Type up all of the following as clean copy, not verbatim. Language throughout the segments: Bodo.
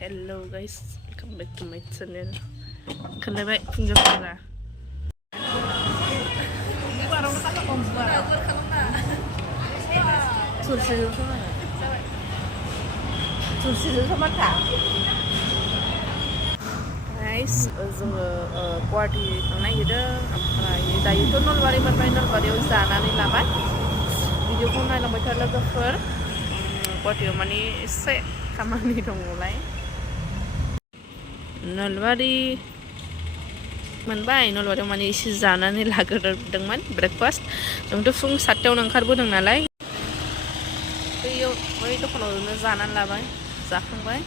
Hello guys, welcome back to my channel. Kenapa tinggal pula? Guys, जोङो गुवाहाटी थांनो नागिरदों ओमफ्राय दायोथ' नलबारि मोनबाय नलबारियाव जानानै लाबाय भिडिअखौ नायलांबाय था लोगोफोर गुवाहाटीयाव माने एसे खामानि दङलाय नलबारि मोनबाय नलबारियाव माने एसे जानानै लाग्रोदोंमोन ब्रेकफास्ट जोंथ' फुं 7टायावनो ओंखारबोदों नालाय बैयाव बै दखानावनो जानानै लाबाय जाखांबाय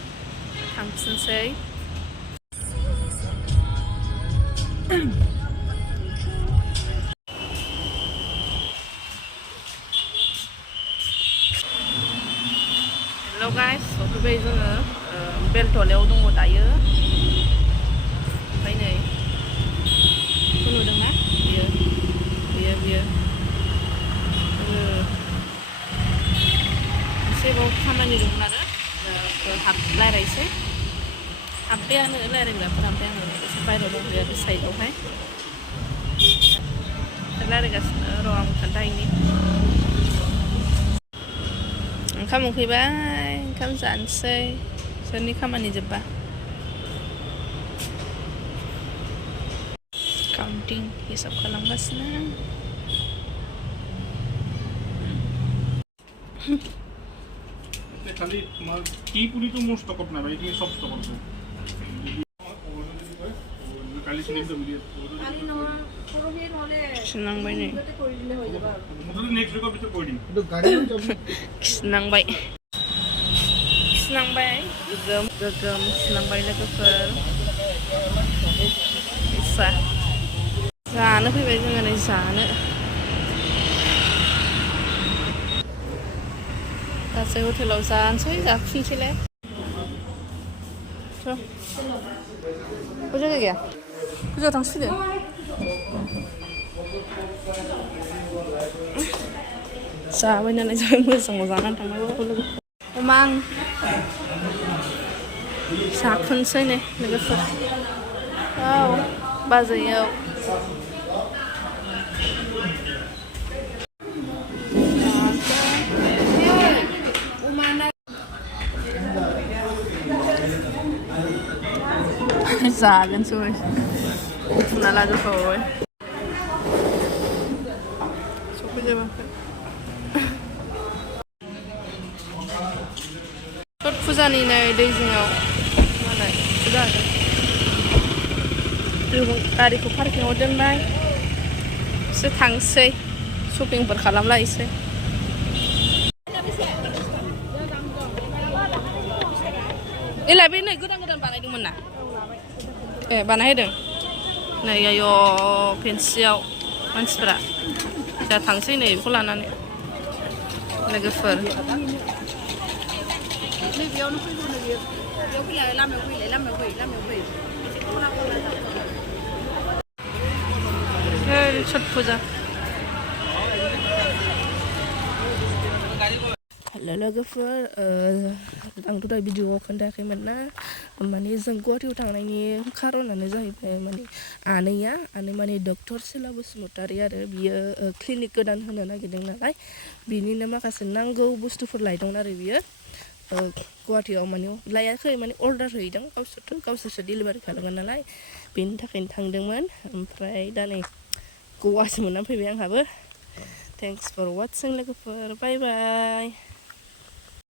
थांफिनसै Hello guys, सफैबाय जोङो बेलटलायाव दङ दायो ओमफ्राय नै नुदोंना बियो एसेबाव खामानि दंमोन आरो रायलायसै हाबबायानो रायलायग्राफोरा ओमफ्राय आङो एसे बायह्रायाव दंफैयो आरो साइडआवहाय रायलायगासिनो र' आं खोन्थाहैनि ओंखाम उखैबाय ओंखाम जानोसै सोरनि खामानि जोब्बा काउन्टिं हिसाब खालामगासिनो खाली की पुरी तो मोस्ट स्टॉक अपना भाई तुम्हें सब स्टॉक करते हो काली स्नेक तो मिली सिनांबाय नै मतलब नेक्स्ट वीक अभी तो कोई नहीं तो गाड़ी में जब सिनांबाय गोगोम सिनांबाय लोगोफोर इसा जानो फैबाय जोङो नै जानो गासै हटेलाव जानोसै जाफिनसैलाय थ' जायगा गैया गोजौआव थांसिगोन जाबाय नालाय जाबाय मोजाङाव जानानै थांनांगौ लोगो मा आं जाफिनसै नै लोगोफोर औ बाजैयाव जागोनसै बुथुमना लाजोबखाबाय सफैजोबाखै छट फुजानि नै दै जिङाव मालाय फुजा होदों गारिखौ पार्किंआव दोनबाय एसे थांसै शपिंफोर खालामलायसै एलाय बे नै गोदान बानायदोंमोन ना ए बानायहोदों नै आय' फेन्सियाव मानसिफोरा जा थांसै नै बेखौ लानानै लोगोफोर बेयावनो फैगौ बेयाव फैलाय लामायाव फै छट फुजा हेल' लोगोफोर आंथ' दा भिडिअ'आव खोन्थायाखैमोन ना माने जों गुवाहाटीयाव थांनायनि खारनानो जाहैबाय माने आनै माने डक्टर सिला बसुमतारी आरो बियो क्लिनिक गोदान होनो नागिरदों नालाय बिनिनो माखासे नांगौ बुस्थुफोर लायदोंमोन आरो बियो गुवाहाटीयाव माने लायाखै माने अर्डार हैदों गावसोरसो डिलिभारि खालामगोन नालाय बेनि थाखायनो थांदोंमोन ओमफ्राय दा नै गवासो मोननानै फैबाय आंहाबो थेंक्स फर वाचिं लोगोफोर बाय बाय